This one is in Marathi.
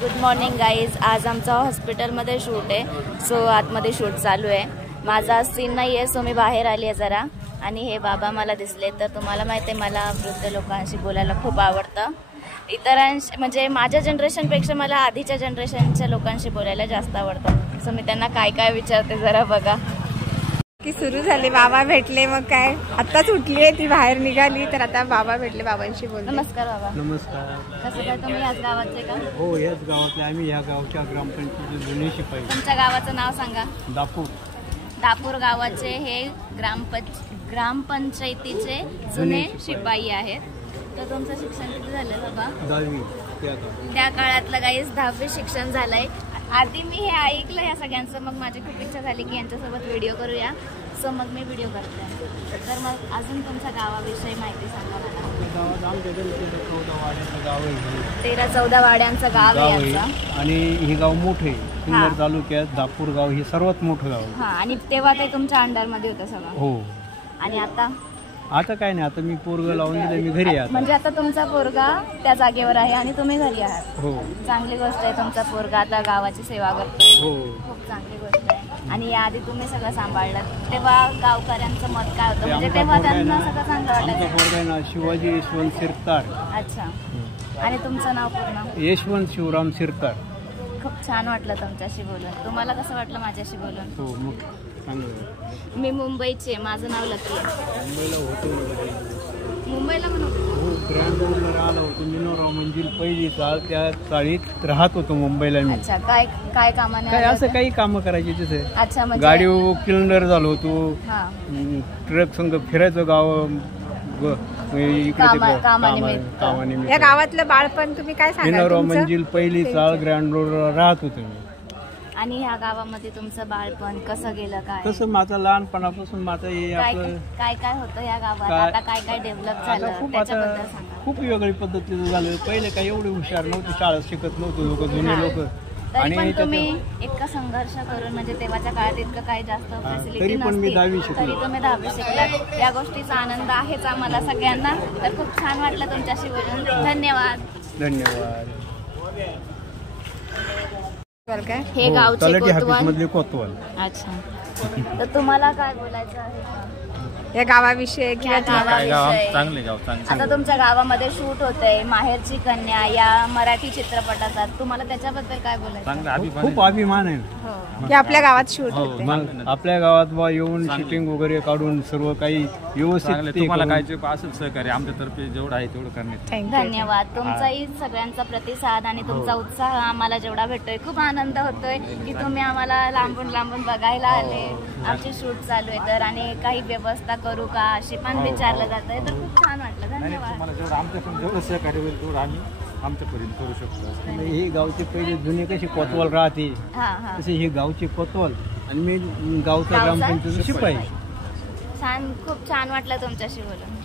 Good morning guys. आज आमचा हॉस्पिटलमध्ये शूट आहे. सो आतमध्ये शूट चालू आहे. माझा सीन नाही आहे, सो मी बाहेर आली आहे जरा. आणि हे बाबा मला दिसले. तर तुम्हाला माहिती आहे मला वृद्ध लोकांशी बोलायला खूप आवडतं. इतरांशी म्हणजे माझ्या जनरेशनपेक्षा मला आधीच्या जनरेशनच्या लोकांशी बोलायला जास्त आवडतं. सो मी त्यांना काय काय विचारते जरा बघा. की सुरू झाले, बाबा भेटले. मग काय आत्ताच उठली आहे ती, बाहेर निघाली तर आता बाबा भेटले, बाबांशी बोलले. नमस्कार बाबा. नमस्कार. कसं काय, तुम्ही याच गावाचे का? हो, याच गावातले आम्ही. या गावच्या ग्रामपंचायतीचे जुने शिपाई. तुमच्या गावाचं नाव सांगा. दापूर. दापूर गावाचे हे ग्रामपंचायतीचे जुने शिपाई आहेत. तर तुमचं शिक्षण किती झालं बाबा? 10वी. त्या काळातलं काहीच 10वी शिक्षण झालंय. आधी मी हे ऐकलं या सगळ्यांचं, मग माझी खूप इच्छा झाली की यांच्यासोबत व्हिडिओ करूया. सो मग मी व्हिडिओ करते. तर मग अजून तुमच्या गावाविषयी माहिती सांगा मला. गावात आमच्या 13-14 वाड्याचं गाव आहे. 13-14 वाड्यांचं गाव आहे याचं. आणि हे गाव मोठं आहे. सिन्नर तालुक्यात दापूर गाव हे सर्वात मोठं गाव आहे. हा, आणि तेव्हा ते तुमच्या अंडरमध्ये होतं सगळं? हो. आणि आता काय नाही, आता मी पोरगं लावून दिलं, मी घरी आहे. म्हणजे आता तुमचा पोरगा त्या जागेवर आहे आणि तुम्ही घरी आहात. हो. चांगली गोष्ट आहे. तुमचा पोरगा आता गावाची सेवा करतोय. हो, खूप चांगली गोष्ट आहे. आणि याआधी तुम्ही सगळं सांभाळलं, तेव्हा गावकऱ्यांचं मत काय होतं? म्हणजे तेव्हा त्यांना सगळं चांगलं आमचा वाटायचं? पोरगा आहे ना शिवाजी यशवंत सिरतार. अच्छा. आणि तुमचं नाव पूर्ण? यशवंत शिवराम सिरतार. खूप छान वाटलं तुमच्याशी बोलून. तुम्हाला कसं वाटलं माझ्याशी बोलून? हो, मग चांगलं. मी मुंबईचे, माझं नाव लकी आहे. मुंबईला होतो. मुंबईला पण होतो? हो, ग्रँड रोडला राहिलो होतो. मिनोराव मंजिल पहिली चाळ, त्या चाळीत राहत होतो मुंबईला मी. अच्छा. काय कामाने? काय असं काही कामं करायची तिथे. अच्छा. म्हणजे गाडी किलंडर झालो होतो. हा. ट्रक संग फिरायचं गाव या गावातलं बाळपण तुम्ही काय सांगाल? मिनोराव मंजिल पहिली चाळ ग्रँड रोडला राहत होतो मी. आणि ह्या गावामध्ये तुमचं बाळपण कसं गेलं? काय तसं माझं लहानपणापासून माझं हे आपलं काय काय होतं या गावात? आता काय काय डेव्हलप झालं त्याच्याबद्दल सांगा. खूप वेगळी पद्धतीचं झालं. पहिले काही एवढे हुशार नव्हते, शाळा शिकत नव्हते लोक, जुने लोक. तरी पण तुम्ही इतका संघर्ष करून, म्हणजे तेव्हाच्या काळात इतकं काही जास्त फॅसिलिटी नसती, तरी तुम्ही 10वी शिकलात. या गोष्टीचा आनंद आहेच आम्हाला सगळ्यांना. तर खूप छान वाटलं तुमच्याशी बोलून. धन्यवाद. धन्यवाद. हे गावचे कोतवाल. अच्छा. तर तुम्हाला काय बोलायचं आहे या गावाविषयी किंवा चांगले गाव? आता तुमच्या गावामध्ये शूट होतंय माहेरची कन्या या मराठी चित्रपटाचा, तुम्हाला त्याच्याबद्दल काय बोलायचं? खूप अभिमान आहे की आपल्या गावात शूट होते. मग आपल्या गावात बा येऊन शूटिंग वगैरे काढून सर्व काही व्यवस्थित. तुम्हाला काय असेल सहकार्य आमच्यातर्फे जेवढं आहे तेवढं करण्यात. धन्यवाद. तुमचाही सगळ्यांचा प्रतिसाद आणि तुमचा उत्साह आम्हाला जेवढा भेटतोय, खूप आनंद होतोय की तुम्ही आम्हाला लांबून लांबून बघायला आले. आमचे शूट चालू आहे तर, आणि काही व्यवस्था करू का अशी पण विचारलं जात आहे. तर खूप छान वाटलं. धन्यवाद. तुम्हाला जेवढं आमच्याकडून जेवढं सहकार्य होईल तेवढं आम्ही आमच्यापर्यंत करू शकतो. ही गावची पहिले जुने कशी कोतवाल राहते तसे ही गावची कोतवाल आणि मी गावचा ग्रामपंचायत शिपाई. छान, खूप छान वाटलं तुमच्याशी बोलून.